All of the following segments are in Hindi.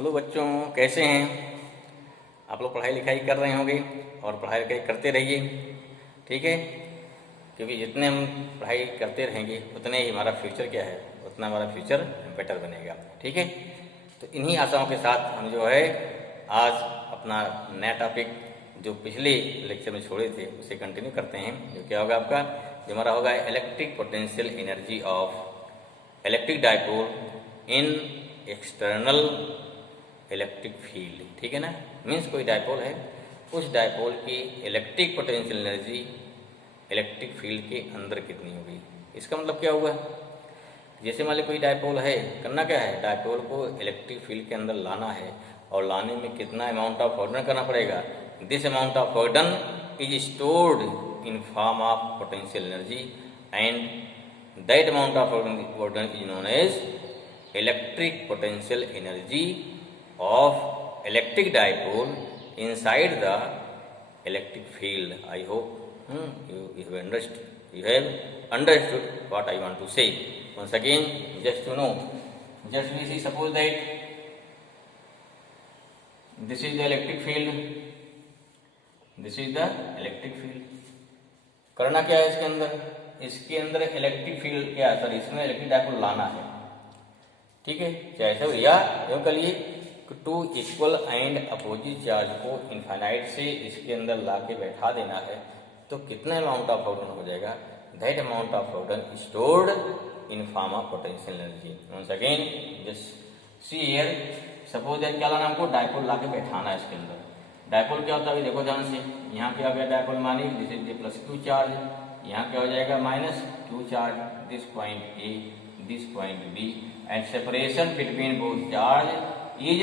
हेलो बच्चों, कैसे हैं आप लोग? पढ़ाई लिखाई कर रहे होंगे और पढ़ाई लिखाई करते रहिए, ठीक है। क्योंकि जितने हम पढ़ाई करते रहेंगे उतने ही हमारा फ्यूचर क्या है, उतना हमारा फ्यूचर बेटर बनेगा, ठीक है। तो इन्हीं आशाओं के साथ हम जो है आज अपना नया टॉपिक जो पिछले लेक्चर में छोड़े थे उसे कंटिन्यू करते हैं। जो क्या होगा आपका, जो हमारा होगा electric potential energy of electric dipole in external electric field, ठीक है ना। मीन्स कोई डायपोल है, उस डायपोल की electric potential energy electric field के अंदर कितनी होगी। इसका मतलब क्या हुआ, जैसे मान ली कोई डायपोल है, करना क्या है, डायपोल को इलेक्ट्रिक फील्ड के अंदर लाना है और लाने में कितना अमाउंट ऑफ वर्क करना पड़ेगा। This amount of work is stored in form of potential energy and that amount of work is known as electric potential energy of electric dipole inside the electric field. I hope you have understood what I want to say. Once again, just to know, just we see, suppose that this is the electric field, this is the electric field. करना क्या है इसके अंदर, इसके अंदर इलेक्ट्रिक फील्ड क्या, सर इसमें इलेक्ट्रिक डायपोल लाना है, ठीक है। चाहे ऐसा या यूँ कर लिए two equal and opposite charge को इनफाइनाइट से इसके अंदर ला के बैठा देना है, तो कितना अमाउंट ऑफ वर्क हो जाएगा। That amount of work stored in form of potential energy. Once again just see here, suppose that क्या लाना हमको, डायपोल ला के बैठाना है इसके अंदर। डायपोल क्या होता है देखो ध्यान से, यहाँ पे आ गया डायपोल मानी this is plus Q charge, यहाँ क्या हो जाएगा minus Q charge, this point A this point B and separation between both charge is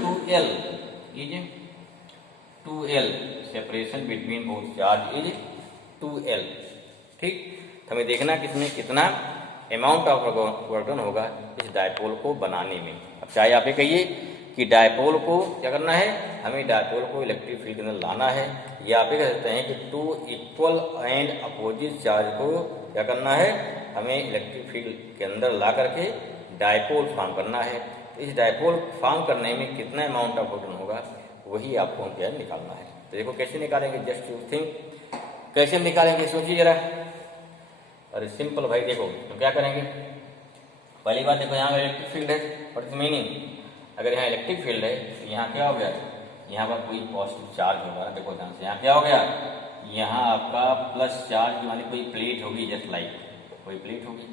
2L, is 2L, separation between both charge is 2L, ठीक। तो हमें देखना कि इसमें कितना अमाउंट ऑफ वर्क डन होगा इस डायपोल को बनाने में। अब चाहे आप ये कहिए कि डायपोल को क्या करना है, हमें डायपोल को इलेक्ट्रिक फील्ड के अंदर लाना है, या आप ये कह सकते हैं कि two equal and opposite charge को क्या करना है, हमें इलेक्ट्रिक फील्ड के अंदर ला करके डायपोल फॉर्म करना है। तो इस डायपोल फॉर्म करने में कितना अमाउंट ऑफ वर्क होगा वही आपको क्या निकालना है। तो देखो कैसे निकालेंगे, जस्ट यू थिंक कैसे निकालेंगे, सोचिए जरा। अरे सिंपल भाई, देखो तो क्या करेंगे, पहली बात देखो यहाँ इलेक्ट्रिक फील्ड है, व्हाट इज मीनिंग, अगर यहाँ इलेक्ट्रिक फील्ड है तो यहाँ क्या हो गया, यहाँ पर कोई पॉजिटिव चार्ज होगा। देखो ध्यान से, यहाँ क्या हो गया, यहाँ आपका प्लस चार्ज मानी कोई प्लेट होगी, जस्ट लाइक कोई प्लेट होगी।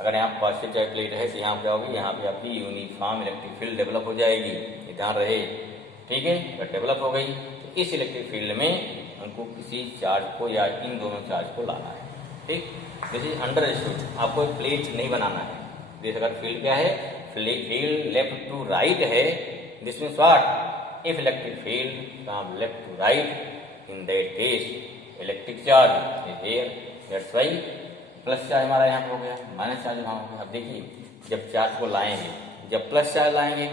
अगर यहाँ पॉजिटिव चार्ज प्लेट है तो यहाँ क्या होगी, यहाँ पे आपकी यूनिफॉर्म इलेक्ट्रिक फील्ड डेवलप हो जाएगी, ध्यान रहे, ठीक है। अगर डेवलप हो गई तो इस इलेक्ट्रिक फील्ड में हमको किसी चार्ज को या इन दोनों चार्ज को लाना है, ठीक। दिस इज अंडरस्टूड, आपको एक प्लेट नहीं बनाना है। जैसे अगर फील्ड क्या है, फील्ड लेफ्ट टू राइट है, this means what, if electric field from left to right in that case electric charge is here, that's why plus charge हमारा यहाँ हो गया, माइनस चार्ज वहाँ हो गया। अब देखिए जब चार्ज को लाएंगे, जब प्लस चार्ज लाएंगे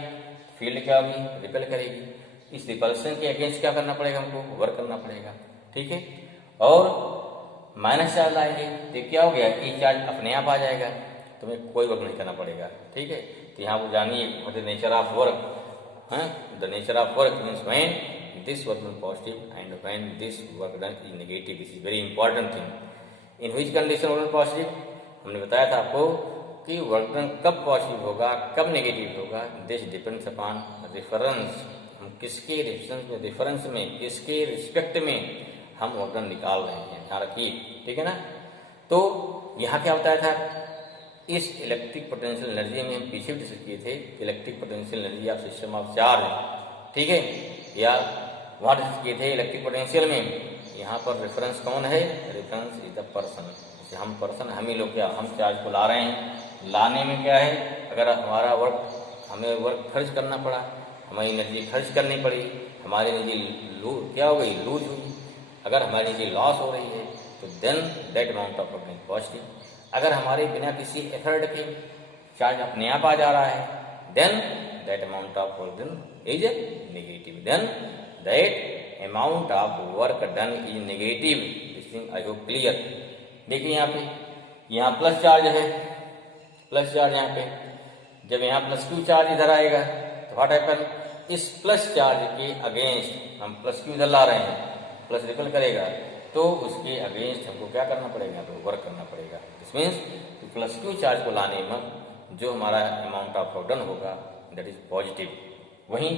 फील्ड क्या होगी, रिपेल करेगी। इस रिपल्सन के अगेंस्ट क्या करना पड़ेगा, हमको वर्क करना पड़ेगा, ठीक है। और माइनस चार्ज लाएंगे तो क्या हो गया, ई चार्ज अपने आप आ जाएगा, तुम्हें कोई वर्क नहीं करना पड़ेगा, ठीक है। तो यहाँ पर जानिए what is nature of work, the nature of work means when this work is positive and when this work done is negative, this is very important thing. In which condition work positive, हमने बताया था आपको कि वर्क डन कब पॉजिटिव होगा कब नेगेटिव होगा, दिस डिपेंड्स अपॉन रेफरेंस, हम किसके रेफरेंस में किसके रिस्पेक्ट में हम वर्क डन निकाल रहे हैं, ध्यान रखिए, ठीक है ना। तो यहाँ क्या बताया था, इस इलेक्ट्रिक पोटेंशियल एनर्जी में हम पीछे भी डिस्कस किए थे, electric potential energy of system of charge, ठीक है, या वहाँ डिस्कस किए थे इलेक्ट्रिक पोटेंशियल में। यहाँ पर रेफरेंस कौन है, रेफरेंस इज द पर्सन, जैसे हम पर्सन, हम ही लोग क्या, हम चार्ज को ला रहे हैं, लाने में क्या है, अगर हमारा वर्क, हमें वर्क खर्च करना पड़ा, हमारी एनर्जी खर्च करनी पड़ी, हमारी एनर्जी क्या हो गई, लूज हुई। अगर हमारी एनर्जी लॉस हो रही है तो then that amount of work is positive. अगर हमारे बिना किसी एफर्ट के चार्ज अपने आप आ जा रहा है, then that amount of work is negative, then that amount of work done is negative. This thing I hope clear. देखिए यहाँ पे, यहाँ प्लस चार्ज है, प्लस चार्ज यहाँ पे, जब यहाँ प्लस क्यू चार्ज इधर आएगा तो व्हाट हैपन, इस प्लस चार्ज के अगेंस्ट हम प्लस क्यू इधर ला रहे हैं, प्लस रिपल करेगा तो उसके अगेंस्ट हमको क्या करना पड़ेगा, तो वर्क करना पड़ेगा। This means plus Q charge को लाने में जो हमारा अमाउंट ऑफ वर्क डन होगा दैट इज पॉजिटिव। वहीं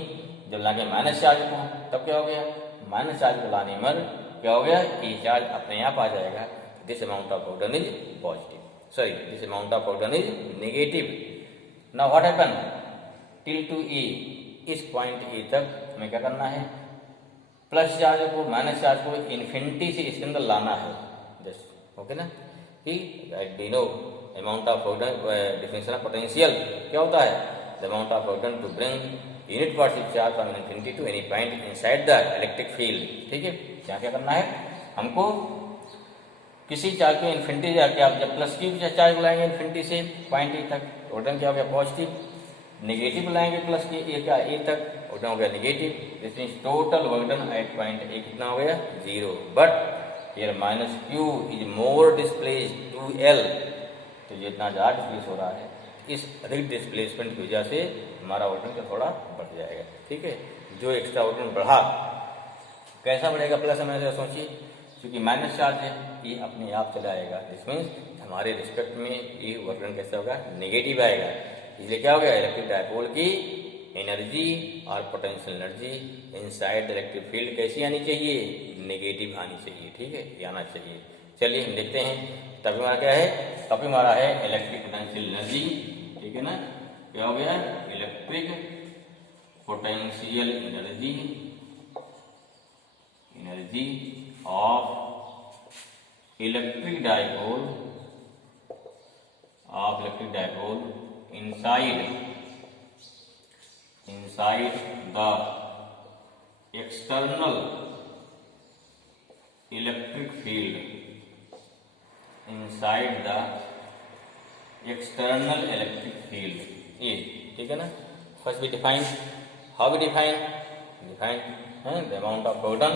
जब लागे माइनस चार्ज को तब क्या हो गया, माइनस चार्ज को लाने में क्या हो गया कि चार्ज अपने आप आ जाएगा, this amount of work done is positive, sorry this amount of work done is negative. Now what happen, till to A, इस पॉइंट ए तक हमें क्या करना है, प्लस चार्ज को माइनस चार्ज को इन्फिनिटी से इसके अंदर लाना है, जस्ट ओके ना। कि we know amount of work done, definition of potential क्या होता है, the amount of work done to bring unit particle charge from infinity to any point inside the electric field. ठीक है, क्या क्या करना है हमको, किसी चार्ज को इन्फिनिटी जाके आप जब प्लस क्यू चार्ज लाएंगे इन्फिनिटी से पॉइंट ए तक, वर्क डन क्या हो गया पॉजिटिव, नेगेटिव लाएंगे प्लस के ए का ए तक, वर्क डन हो गया negative. This means total work done at point A कितना हो गया, 0। But here minus Q is more displace to L, तो जितना ज़्यादा डिस्प्लेस हो रहा है इस अधिक डिस्प्लेसमेंट की वजह से हमारा वर्क डन थोड़ा बढ़ जाएगा। ठीक है, जो एक्स्ट्रा वर्क डन बढ़ा कैसा बढ़ेगा, प्लस हमें ऐसा सोचिए, क्योंकि माइनस चार्ज है ये अपने आप चला आएगा, दिस मीन्स हमारे रिस्पेक्ट में ये वर्क डन कैसा होगा, नेगेटिव आएगा। इसलिए क्या हो गया, इलेक्ट्रिक डायपोल की एनर्जी और potential energy inside the electric field कैसी आनी चाहिए, नेगेटिव आनी चाहिए। ठीक है, ये आना चाहिए। चलिए हम देखते हैं, तभी हमारा क्या है, तभी हमारा है इलेक्ट्रिक पोटेंशियल एनर्जी। ठीक है ना, क्या हो गया, electric potential energy, energy of electric dipole, inside the external electric field, inside the external electric field, ये ठीक है ना। First we define, how we define the amount of work done,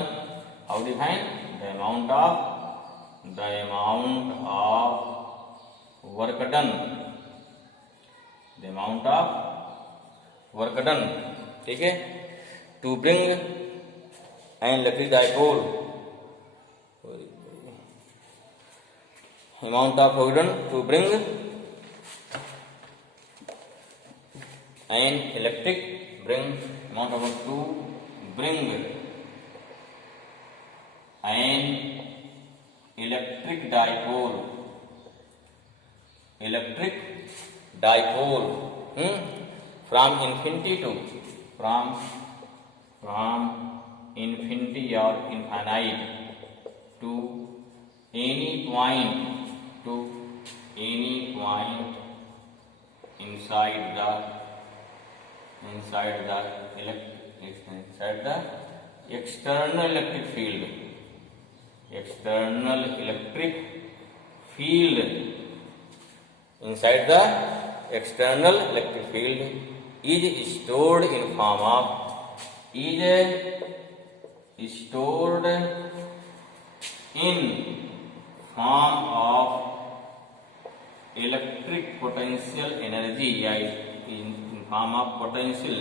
how define the amount of work done, the amount of work done. ठीक है, to bring an electric dipole, amount of work done to bring an electric, amount of work to bring an electric dipole, from infinity to, from infinity or infinite to any point inside the external electric field, inside the external electric field is stored in form of electric potential energy, या in form of potential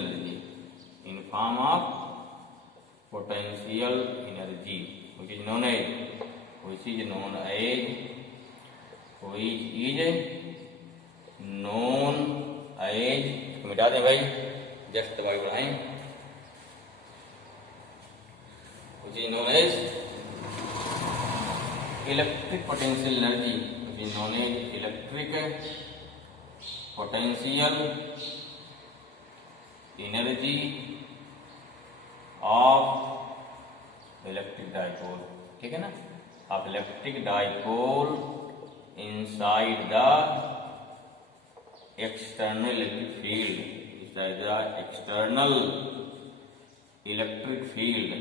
energy, which is known as मिटा दें भाई, जस्ट दबाई बढ़ाएं, which is known as electric potential energy, which is known as electric potential energy of electric dipole। ठीक है ना, of electric dipole inside the external electric field, inside the external electric field,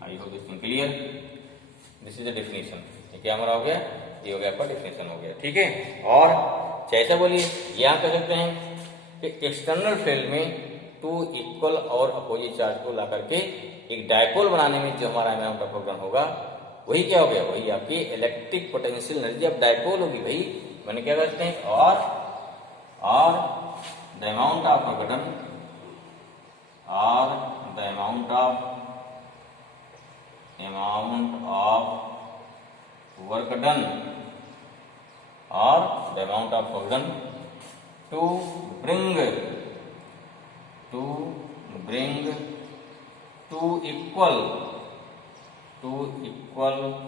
I hope this is clear, this is the definition। ये क्या हमारा हो गया, ये हो गया आपका डेफिनेशन हो गया। ठीक है, और जैसा बोलिए ये आप कह सकते हैं कि एक्सटर्नल फील्ड में टू इक्वल और अपोजिट चार्ज को ला करके एक डायपोल बनाने में जो हमारा अमाउंट ऑफ वर्क डन होगा वही क्या हो गया, वही आपकी electric potential energy of dipole होगी भाई। मैंने क्या करते हैं, और the amount of work done, और the amount of work done, और the amount of work done to bring to equal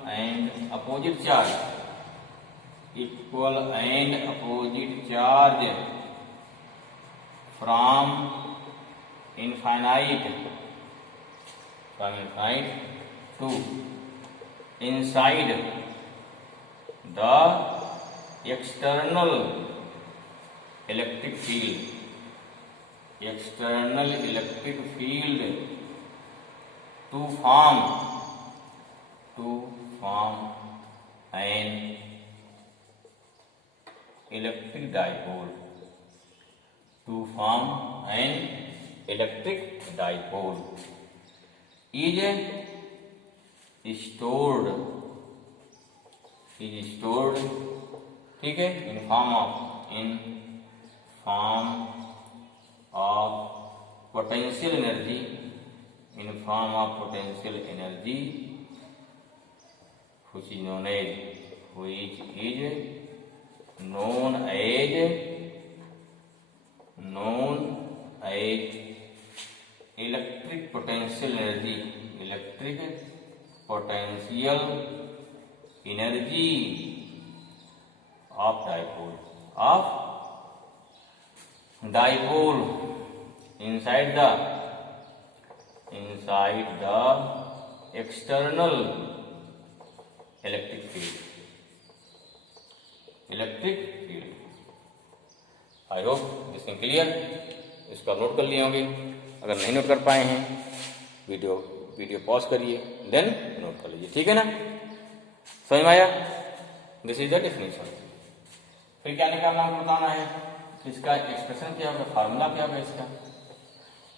and opposite charge, from infinite to inside the external electric field to form an electric dipole, is stored, ठीक है, in form of potential energy, which is known as electric potential energy of dipole inside the external electric field. I hope this is clear. इसको आप नोट कर लिए होंगे। अगर नहीं नोट कर पाए हैं, वीडियो पॉज करिए, देन नोट कर लीजिए, ठीक है ना। समझ में आया? This is the definition. फिर क्या निकालना हमको बताना है, इसका एक्सप्रेशन क्या होगा, फार्मूला क्या होगा इसका।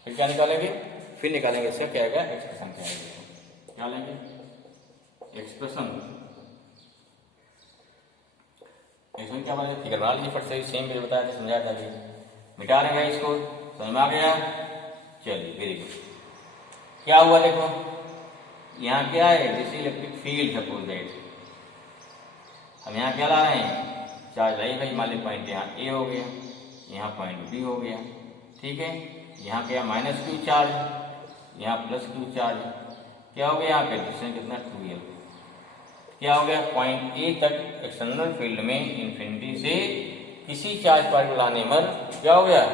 फिर क्या निकालेंगे, फिर निकालेंगे इसका क्या आएगा, एक्सप्रेशन क्या आएगा। क्या लेंगे, एक्सप्रेशन क्या बनेगा, फिगर बना लीजिए फट से, सेम मैंने बताया था, समझाया था। मिटा लेंगे इसको, समझ में आ गया। चलिए वेरी गुड। क्या हुआ देखो, यहाँ क्या है, जैसे इलेक्ट्रिक फील्ड सपोज दैट, हम यहाँ क्या ला रहे हैं, चार्ज लाई भाई, मान ली पॉइंट यहाँ ए हो गया, यहाँ पॉइंट बी हो गया, ठीक है। यहाँ क्या माइनस क्यू चार्ज, यहाँ प्लस क्यू चार्ज, क्या हो गया, यहाँ पे डिस्टेंस कितना 2l, क्या हो गया, पॉइंट ए तक एक्सटर्नल फील्ड में इन्फिनिटी से किसी चार्ज पार्टिकल लाने पर क्या हो गया,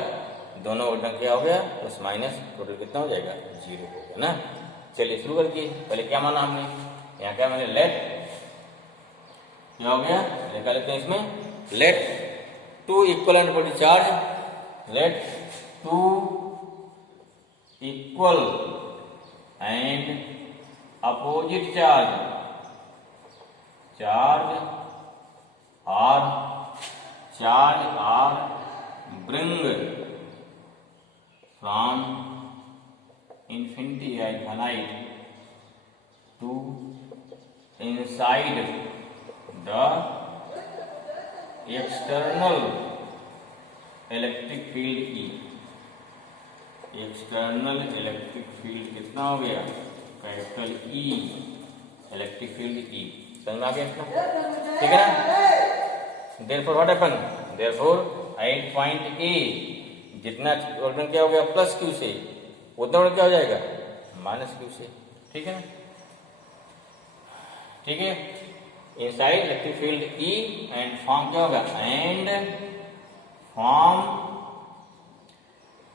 दोनों ऑर्डर क्या हो गया, प्लस माइनस टोटल कितना हो जाएगा, 0 हो गया ना। चलिए शुरू करके, पहले क्या माना हमने, यहाँ क्या मैंने लेट, क्या हो गया, लिखा लेते हैं इसमें, let two equal and opposite charge, let two equal and opposite charge are bring from infinity and infinite to inside the external electric field E। External electric field कितना हो गया, capital E, electric field E। समझ में आ गया इतना, ठीक है ना। Therefore what happened? Therefore at point A जितना ऑर्डर क्या हो गया, प्लस क्यू से, उतना ऑर्डर क्या हो जाएगा, माइनस क्यू से, ठीक है ना, ठीक है। Inside electric field E and form क्या होगा, एंड फॉर्म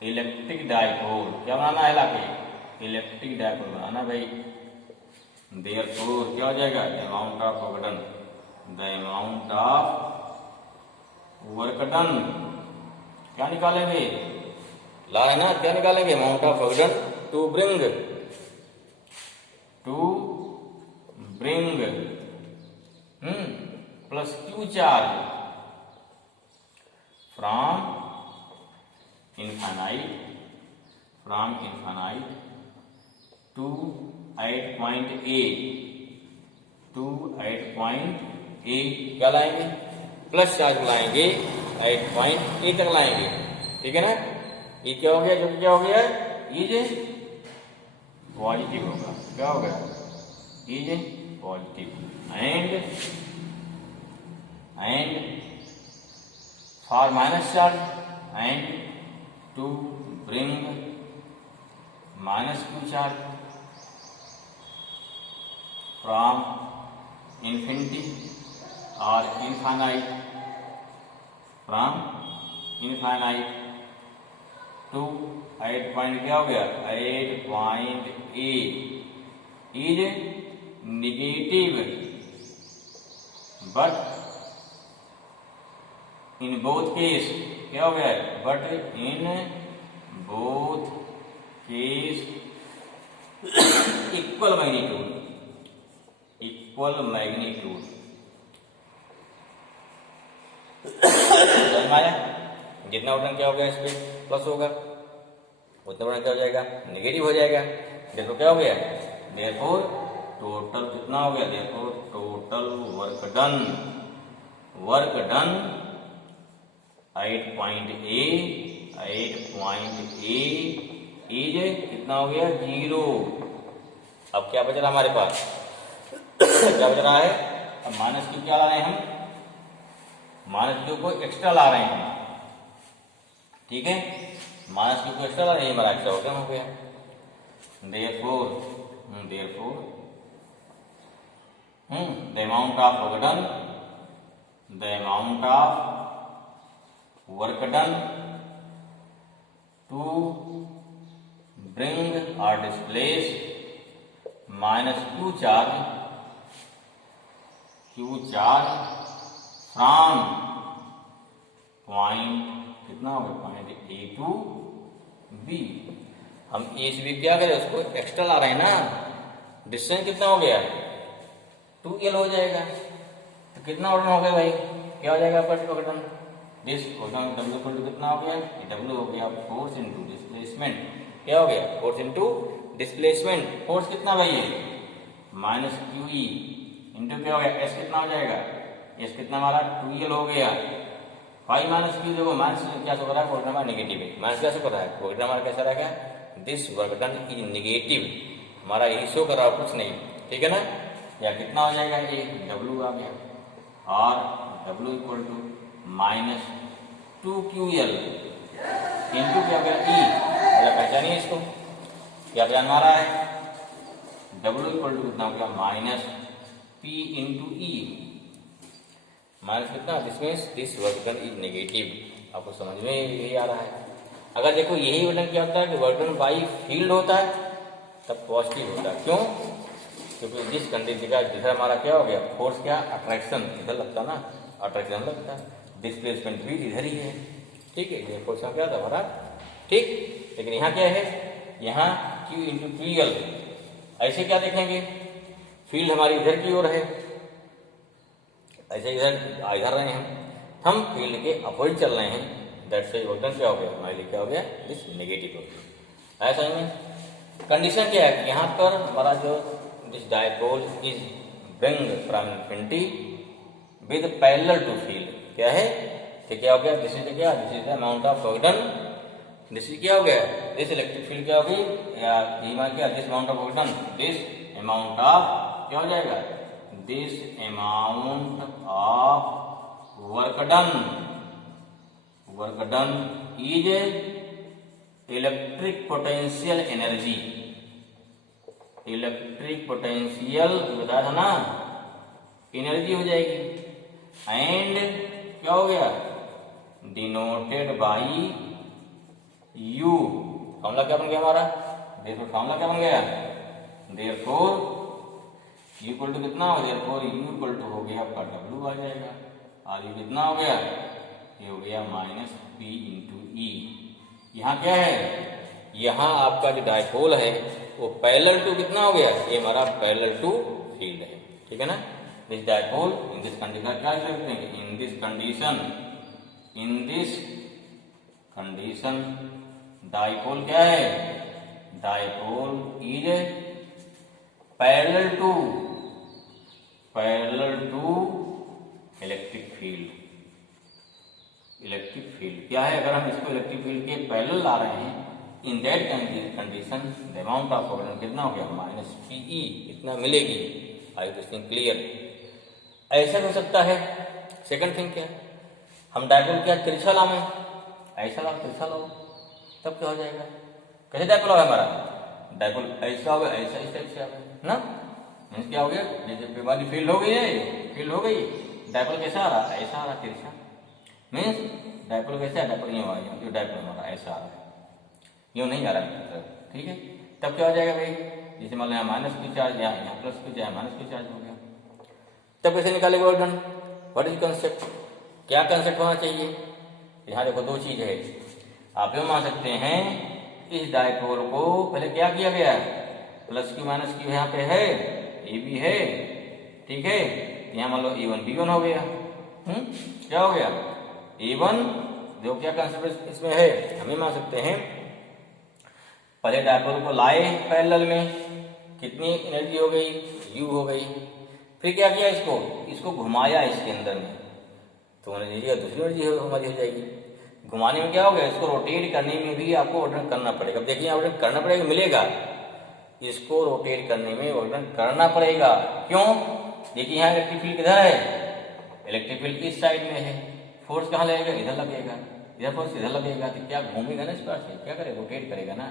इलेक्ट्रिक डाइपोल, क्या बनाना है लाके, इलेक्ट्रिक डाइपोल बनाना भाई। Therefore क्या हो जाएगा, amount of work done, the amount of work done, क्या निकालेंगे, ला है ना, क्या निकालेंगे, amount of work done to bring plus Q charge from infinite to at point A, क्या लाएंगे, प्लस चार्ज लाएंगे 8.A तक लाएंगे, ठीक है ना। ये क्या हो गया, जो क्या हो गया, ये पॉजिटिव होगा, क्या होगा, ये positive. And for minus charge and to bring minus Q charge from infinity or infinite, from infinite to 8 point क्या हो गया, 8.A is negative but in both case क्या हो गया, but in both case equal magnitude जितना वोल्टेज क्या हो गया, इस पे प्लस होगा, उतना वोल्टेज क्या हो जाएगा, नेगेटिव हो जाएगा। देखो क्या हो गया, देयरफॉर टोटल कितना हो गया, therefore total work done 8.A is कितना हो गया, 0। अब क्या बच रहा हमारे पास, क्या बच रहा है, अब माइनस Q क्या ला रहे हैं हम, माइनस Q को एक्स्ट्रा ला रहे हैं, ठीक है, माइनस Q को एक्स्ट्रा ला रहे हैं, हमारा एक्स्ट्रा हो गया। Therefore the amount of work done to bring or displace minus Q charge from point कितना होगा, पॉइंट A टू B। हम A से B क्या करें, उसको एक्स्ट्रा ला रहे हैं ना, डिस्टेंस कितना हो गया, 2L हो जाएगा। तो कितना वोल्ट हो गया भाई, क्या हो जाएगा, वर्क दिस W कितना हो गया, W हो गया फोर्स इंटू डिस्प्लेसमेंट, क्या हो गया, फोर्स इंटू डिस्प्लेसमेंट। फोर्स कितना भाई है, माइनस QE इंटू क्या हो गया, S कितना हो जाएगा, S कितना हमारा 2L हो गया। 5 माइनस Q, देखो माइनस क्या शो कर रहा है, वोल्ट हमारा नेगेटिव है, माइनस क्या शो कर रहा है, वोल्ट हमारा कैसा रहा है, this work done is negative, हमारा यही शो कर रहा है, कुछ नहीं, ठीक है ना। या कितना हो जाएगा, ये W आ गया, और W equal to minus 2QL into क्या हो गया, E, पहचानिए इसको, क्या ध्यान मारा है, W इक्वल टू कितना हो गया, minus P into E, minus कितना, this work done is negative. आपको समझ में यही आ रहा है। अगर देखो यही वर्क डन क्या होता है कि वर्क डन बाई फील्ड होता है, तब पॉजिटिव होता है, क्यों, क्योंकि जिस कंडीशन का जिधर हमारा क्या हो गया, फोर्स क्या, अट्रैक्शन इधर लगता ना, अट्रैक्शन लगता है, डिस्प्लेसमेंट भी इधर ही है, ठीक है, ये फोर्स क्या था हमारा, ठीक। लेकिन यहाँ क्या है, यहाँ Q इंटू 2L, ऐसे क्या देखेंगे, फील्ड हमारी इधर की ओर है, ऐसे इधर रहे हैं हम फील्ड के अपोजिट चल रहे हैं, दैट्स व्हाई वर्क डन क्या हो गया, हमारे लिए क्या हो गया, दिस नेगेटिव हो गया। ऐसा में कंडीशन क्या है, यहाँ पर हमारा जो this dipole is bring from infinity with parallel to field, क्या है, तो क्या हो गया, दिस इज क्या, this is the amount of work done, this is क्या हो गया, दिस इलेक्ट्रिक फील्ड क्या होगी, या क्या, this amount of work done, this amount of क्या हो जाएगा, this amount of work done is electric potential energy, electric potential बताया था ना, एनर्जी हो जाएगी। एंड क्या हो गया, डिनोटेड बाई U, फॉर्मूला क्या बन गया हमारा, देखो फॉर्मूला क्या बन गया, देयरफॉर U इक्वल टू कितना हो, देयरफॉर U इक्वल टू हो गया आपका W आ जाएगा, और ये कितना हो गया, ये हो गया माइनस P इंटू E। यहाँ क्या है, यहाँ आपका जो डायपोल है वो पैरेलल टू कितना हो गया, ये हमारा पैरेलल टू फील्ड है, ठीक है ना। This dipole in this condition क्या लिखते हैं, इन दिस कंडीशन डायपोल क्या है, dipole is parallel to electric field, electric field क्या है, अगर हम इसको इलेक्ट्रिक फील्ड के पैरेलल ला रहे हैं, in that condition the amount of photon कितना हो गया, माइनस PE इतना मिलेगी। I this thing clear. ऐसा हो सकता है। सेकंड थिंग क्या, हम डायपोल क्या तिरछा लावे, ऐसा लाओ तिरछा लाओ, तब क्या हो जाएगा, कैसे डायपोल होगा हमारा, डायपोल ऐसा होगा, ऐसा इस टाइप से होगा ना। मीन्स क्या हो गया, जैसे पे वाली फील्ड हो गई है, फील्ड हो गई, डायपोल कैसा आ रहा, ऐसा आ रहा तिरछा। मीन्स डायपोल कैसा है, डायपोल यूँ आ रहा है, जो डायपोल हमारा ऐसा आ रहा है, यूँ नहीं आ रहा है, ठीक है। तब क्या हो जाएगा भाई, जैसे मान लो यहाँ माइनस की चार्ज, यहाँ प्लस की चार्ज, माइनस की चार्ज हो गया, तब कैसे निकालेगा work done. What is concept, क्या कंसेप्ट होना चाहिए। यहाँ देखो दो चीज है, आप ये मान सकते हैं इस डायपोल को पहले क्या किया गया है, प्लस की माइनस की यहाँ पे है, ए बी है, ठीक है। यहाँ मान लो E1 B1 हो गया, क्या हो गया E1, जो क्या कंसेप्ट इसमें है, हम ये मान सकते हैं पहले डायपोल को लाए पैरेलल में, कितनी एनर्जी हो गई, U हो गई, फिर क्या किया, इसको घुमाया इसके अंदर में, तो एनर्जी दूसरी एनर्जी हमारी हो जाएगी। घुमाने में क्या हो गया, इसको रोटेट करने में भी आपको वर्क करना पड़ेगा। अब देखिए वर्क करना पड़ेगा, मिलेगा, इसको रोटेट करने में वर्क करना पड़ेगा। क्यों, देखिए यहाँ इलेक्ट्रिक फील्ड किधर है, इलेक्ट्रिक फील्ड इस साइड में है, फोर्स कहाँ लगेगा, इधर लगेगा, इधर फोर्स इधर लगेगा, तो क्या घूमेगा ना इस पास से, क्या करेगा, रोटेट करेगा ना।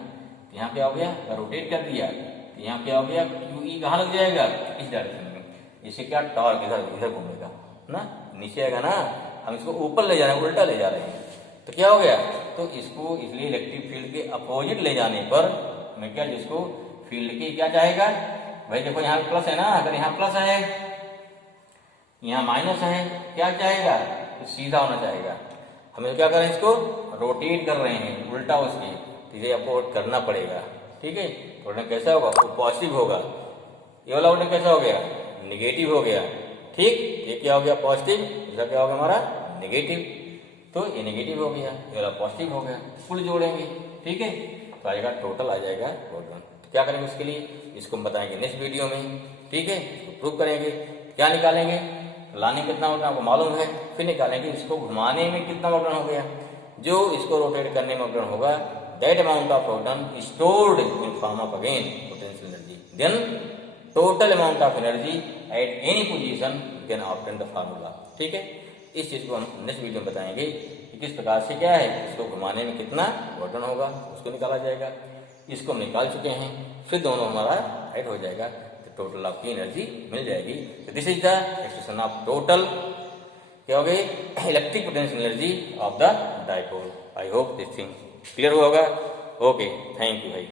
तो यहाँ क्या हो गया, अगर रोटेट कर दिया तो यहाँ क्या हो गया, QE कहाँ लग जाएगा, इस डायरेक्शन में, इससे क्या टॉर्क इधर इधर घूमेगा ना, नीचे आएगा ना, हम इसको ऊपर ले जा रहे हैं, उल्टा ले जा रहे हैं, तो क्या हो गया, तो इसको इसलिए इलेक्ट्रिक फील्ड के अपोजिट ले जाने पर मैं क्या, जिसको फील्ड की क्या चाहेगा भाई, देखो यहाँ प्लस है ना, अगर यहाँ प्लस है यहाँ माइनस है, क्या चाहेगा, तो सीधा होना चाहेगा। हमें क्या करें, इसको रोटेट कर रहे हैं उल्टा उसके, तो ये आपको करना पड़ेगा, ठीक है। तो कैसा होगा, वो पॉजिटिव होगा, ये वाला वर्ड कैसा हो गया, निगेटिव हो गया, ठीक। ये क्या हो गया पॉजिटिव, इसका क्या हो गया हमारा नेगेटिव, तो ये नेगेटिव हो गया, ये वाला पॉजिटिव हो गया, फुल जोड़ेंगे, ठीक है, तो आएगा टोटल आ जाएगा प्रोटॉन। तो क्या करेंगे उसके लिए, इसको हम बताएंगे नेक्स्ट वीडियो में, ठीक है। इसको प्रूव करेंगे, क्या निकालेंगे, लाने कितना वर्क आपको मालूम है, फिर निकालेंगे इसको घुमाने में कितना वर्क हो गया, जो इसको रोटेट करने में वर्क होगा, that amount of proton stored in form of again potential energy, then total amount of energy at any position you can obtain the formula, ठीक है। इस चीज को हम नेक्स्ट वीडियो में बताएंगे कि किस प्रकार से क्या है, इसको घुमाने में कितना वर्क होगा, उसको निकाला जाएगा। इसको हम निकाल चुके हैं, फिर दोनों हमारा ऐड हो जाएगा, तो टोटल आपकी एनर्जी मिल जाएगी। तो this is the expression of total क्या हो गई, electric potential energy of the dipole. I hope this thing clear होगा। ओके, थैंक यू भाई।